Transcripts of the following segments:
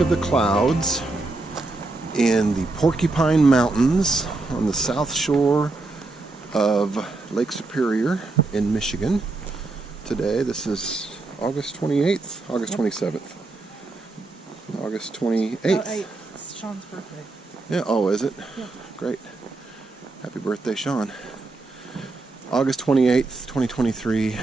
Lake of the Clouds in the Porcupine Mountains on the south shore of Lake Superior in Michigan. Today, this is August 28th, August 27th. August 28th. It's Sean's birthday. Yeah, oh, is it? Yeah. Great. Happy birthday, Sean. August 28th, 2023.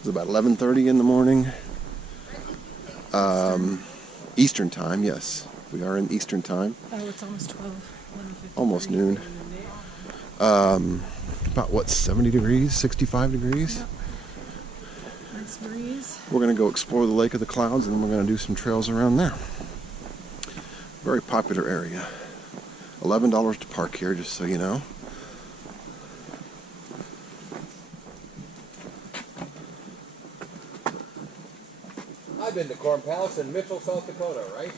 It's about 11:30 in the morning. Eastern time, yes. We are in Eastern time. Oh, it's almost 12. Almost noon. About what, 70 degrees, 65 degrees? Yep. Nice breeze. We're going to go explore the Lake of the Clouds, and then we're going to do some trails around there. Very popular area. $11 to park here, just so you know. I've been to Corn Palace in Mitchell, South Dakota, right?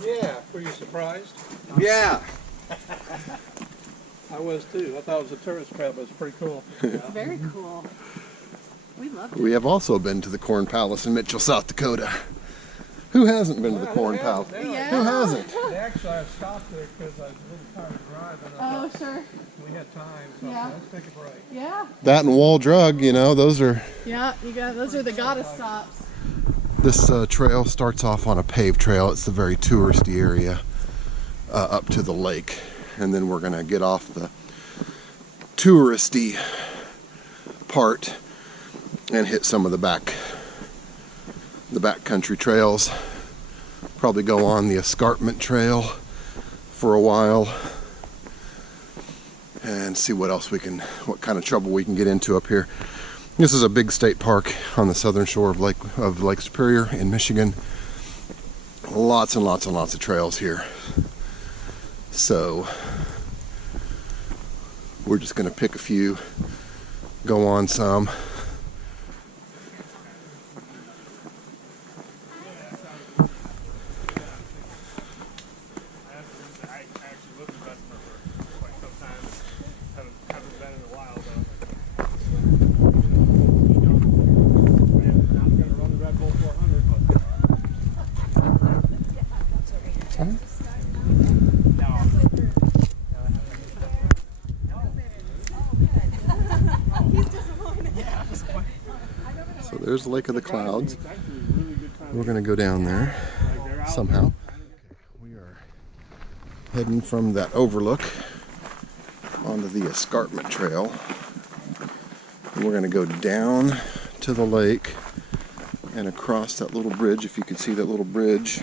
Yeah, were you surprised? Yeah. I was too. I thought it was a tourist trap, but it's pretty cool. It's very cool. We loved it. We have also been to the Corn Palace in Mitchell, South Dakota. Who hasn't been to the Corn Palace? Yeah. Who hasn't? Actually, I stopped there because I was a little tired of driving. Oh, sure. We had time, so Yeah. let's take a break. Yeah. That and Wall Drug, you know, those are... Yeah, you got those are the goddess stops. This trail starts off on a paved trail. It's the very touristy area up to the lake. And then we're going to get off the touristy part and hit some of the backcountry trails. Probably go on the escarpment trail for a while and see what else what kind of trouble we can get into up here. This is a big state park on the southern shore of Lake Superior in Michigan. Lots and lots and lots of trails here. So we're just going to pick a few, go on some. So there's the Lake of the Clouds. We're going to go down there somehow. We are heading from that overlook onto the escarpment trail. And we're going to go down to the lake and across that little bridge. If you can see that little bridge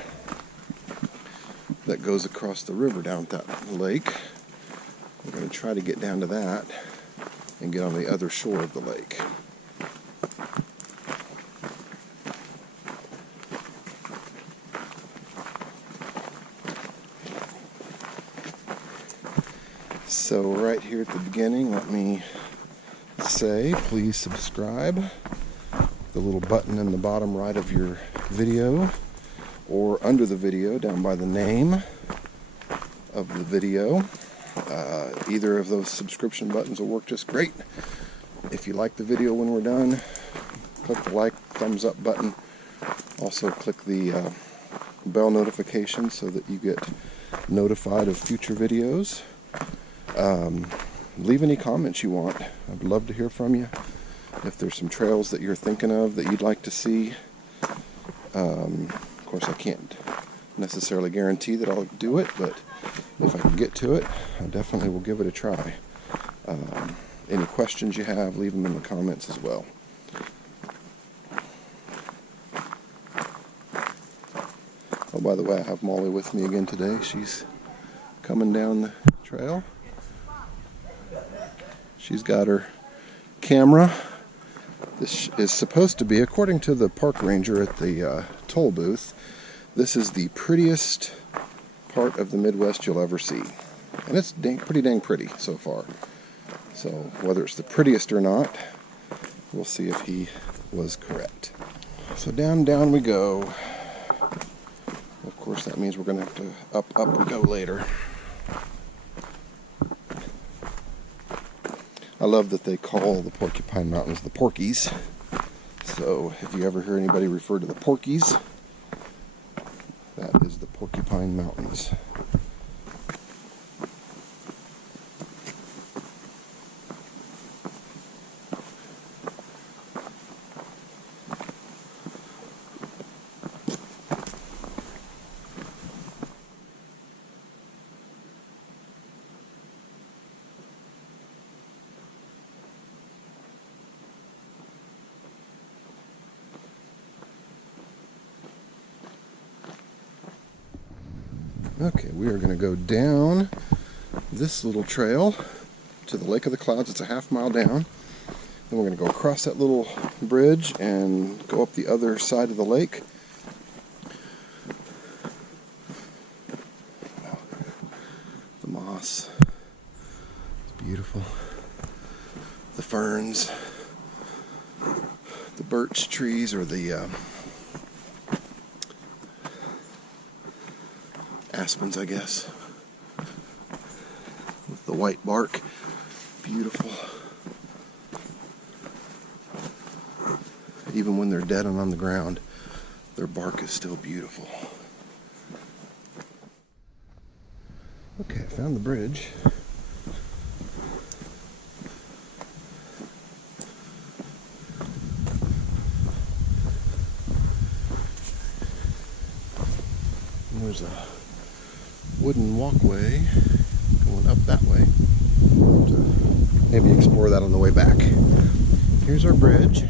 that goes across the river down at that lake. We're going to try to get down to that and get on the other shore of the lake. So right here at the beginning, let me say, please subscribe. The little button in the bottom right of your video, or under the video down by the name of the video. Either of those subscription buttons will work just great. If you like the video when we're done, click the like, thumbs up button. Also click the bell notification so that you get notified of future videos. Leave any comments you want. I'd love to hear from you. If there's some trails that you're thinking of that you'd like to see. Of course, I can't necessarily guarantee that I'll do it, but if I can get to it, I definitely will give it a try. Any questions you have, leave them in the comments as well. Oh, by the way, I have Molly with me again today. She's coming down the trail. She's got her camera. This is supposed to be, according to the park ranger at the toll booth, this is the prettiest part of the Midwest you'll ever see. And it's pretty dang pretty so far. So whether it's the prettiest or not, we'll see if he was correct. So down we go. Of course, that means we're going to have to up we go later. I love that they call the Porcupine Mountains the Porkies. So if you ever hear anybody refer to the Porkies, that Porcupine Mountains. Okay, we are going to go down this little trail to the Lake of the Clouds. It's a half-mile down. Then we're going to go across that little bridge and go up the other side of the lake. The moss. It's beautiful. The ferns. The birch trees, or the aspens, I guess, with the white bark. Beautiful. Even when they're dead and on the ground, their bark is still beautiful. Okay, I found the bridge. And there's a wooden walkway going up that way. We'll have to maybe explore that on the way back. Here's our bridge.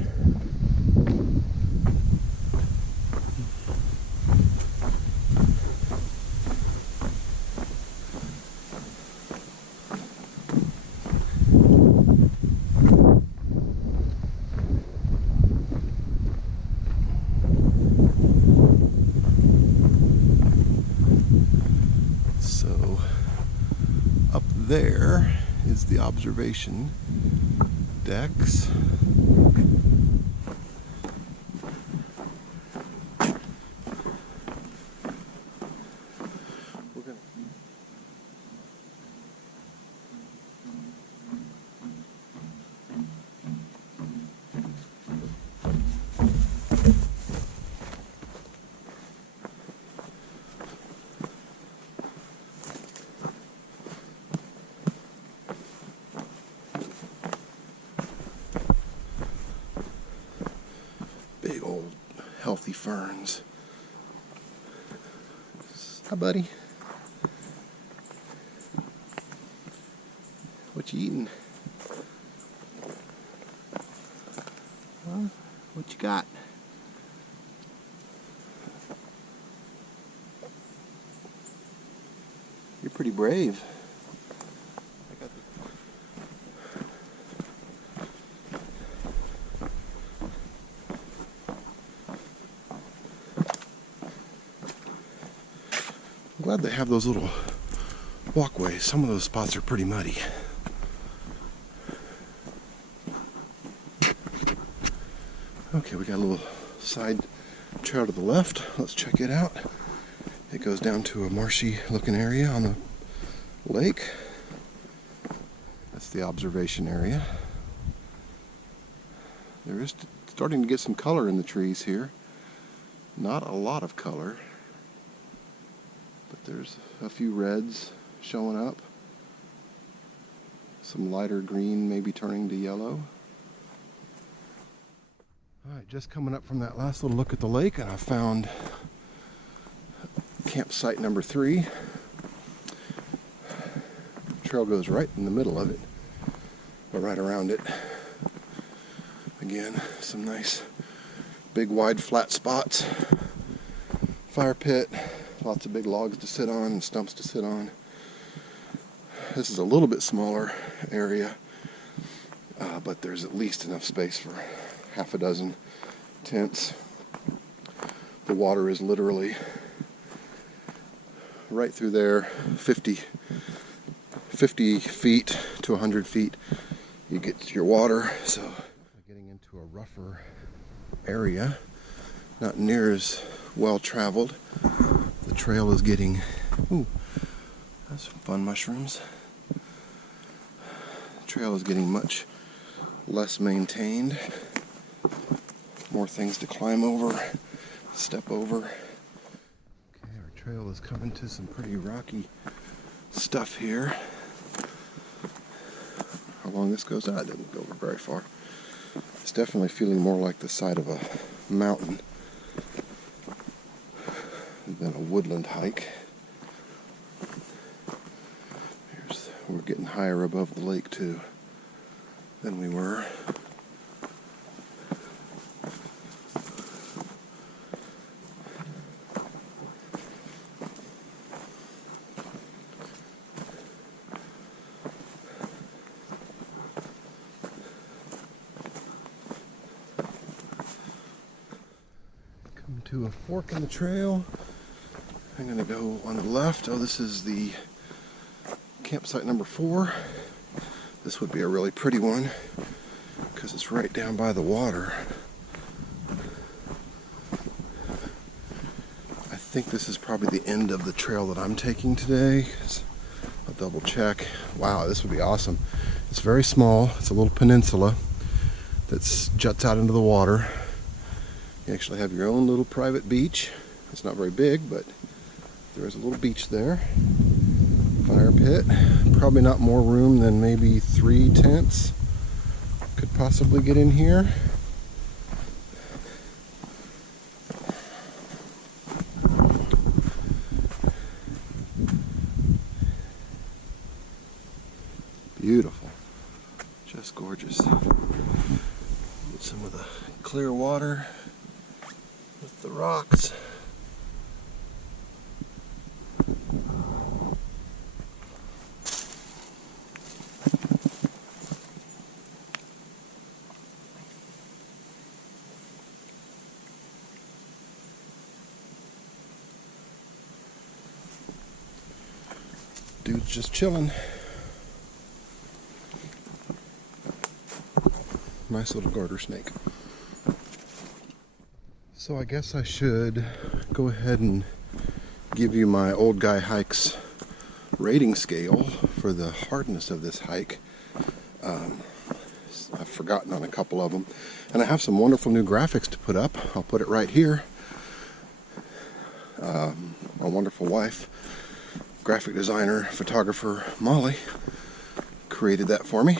So up there is the observation decks. We're gonna big old healthy ferns. Hi, buddy. What you eating? Huh? What you got? You're pretty brave. I got I'm glad they have those little walkways. Some of those spots are pretty muddy. Okay, we got a little side trail to the left. Let's check it out. It goes down to a marshy looking area on the lake. That's the observation area. There is starting to get some color in the trees here. Not a lot of color, but there's a few reds showing up. Some lighter green maybe turning to yellow. Alright, just coming up from that last little look at the lake, and I found campsite number 3. The trail goes right in the middle of it, or right around it. Again, some nice big wide flat spots. Fire pit, lots of big logs to sit on and stumps to sit on. This is a little bit smaller area, but there's at least enough space for half a dozen tents. The water is literally right through there, 50 feet to 100 feet. You get your water, so getting into a rougher area, not near as well traveled. The trail is getting, ooh, that's some fun mushrooms. The trail is getting much less maintained. More things to climb over, step over. Okay, our trail is coming to some pretty rocky stuff here. How long this goes? It didn't go very far. It's definitely feeling more like the side of a mountain than a woodland hike. We're getting higher above the lake too than we were. Come to a fork in the trail. I'm going to go on the left. Oh, this is the campsite number 4. This would be a really pretty one because it's right down by the water. I think this is probably the end of the trail that I'm taking today. I'll double check. Wow, this would be awesome. It's very small. It's a little peninsula that juts out into the water. You actually have your own little private beach. It's not very big, but there is a little beach there. Fire pit. Probably not more room than maybe 3 tents could possibly get in here. Beautiful. Just gorgeous. Get some of the clear water with the rocks. Dude's just chilling. Nice little garter snake. So I guess I should go ahead and give you my old guy hikes rating scale for the hardness of this hike. I've forgotten on a couple of them, and I have some wonderful new graphics to put up. I'll put it right here. My wonderful wife, graphic designer, photographer Molly, created that for me.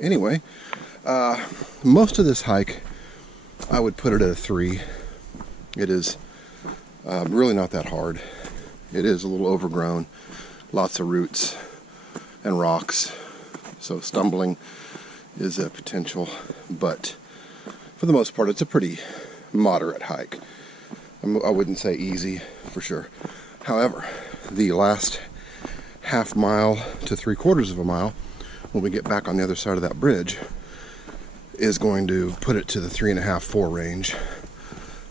Anyway, most of this hike I would put it at a 3. It is really not that hard. It is a little overgrown, lots of roots and rocks, so stumbling is a potential, but for the most part it's a pretty moderate hike. I wouldn't say easy for sure. However, the last half mile to 3/4 of a mile, when we get back on the other side of that bridge, is going to put it to the 3.5-4 range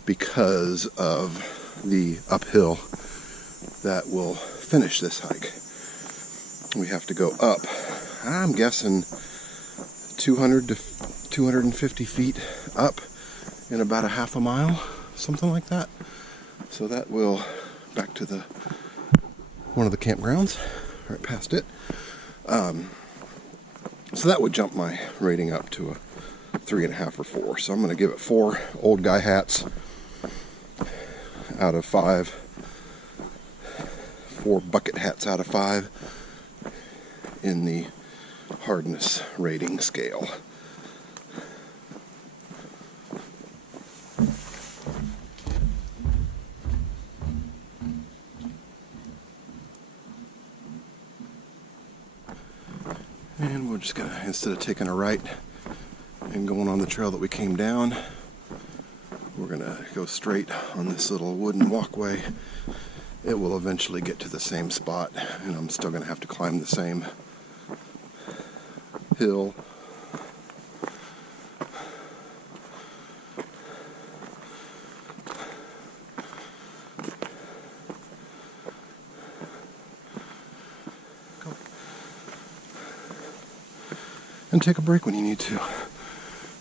because of the uphill that will finish this hike. We have to go up, I'm guessing 200 to 250 feet up in about a half a mile, something like that. So that will back to the one of the campgrounds right past it. So that would jump my rating up to a 3.5 or 4. So I'm going to give it 4 old guy hats out of 5. 4 bucket hats out of 5 in the hardness rating scale. And we're just gonna, instead of taking a right and going on the trail that we came down, we're gonna go straight on this little wooden walkway. It will eventually get to the same spot, and I'm still gonna have to climb the same hill. And take a break when you need to.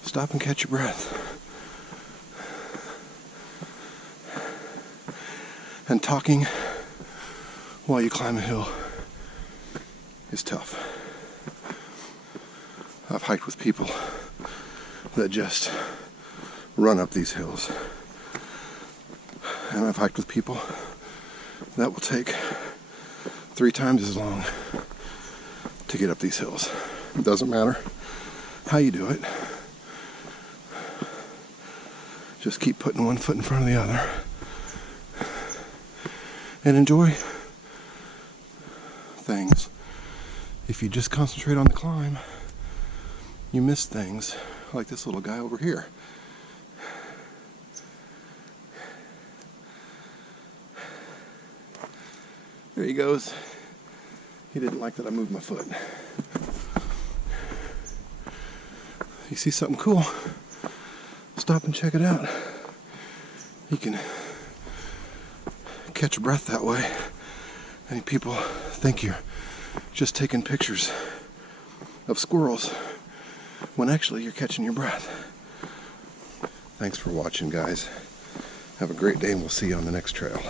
Stop and catch your breath. And talking while you climb a hill is tough. I've hiked with people that just run up these hills. And I've hiked with people that will take 3 times as long to get up these hills. It doesn't matter how you do it. Just keep putting one foot in front of the other and enjoy things. If you just concentrate on the climb, you miss things like this little guy over here. There he goes. He didn't like that I moved my foot. You see something cool, stop and check it out. You can catch a breath that way. Many people think you're just taking pictures of squirrels when actually you're catching your breath. Thanks for watching, guys. Have a great day, and we'll see you on the next trail.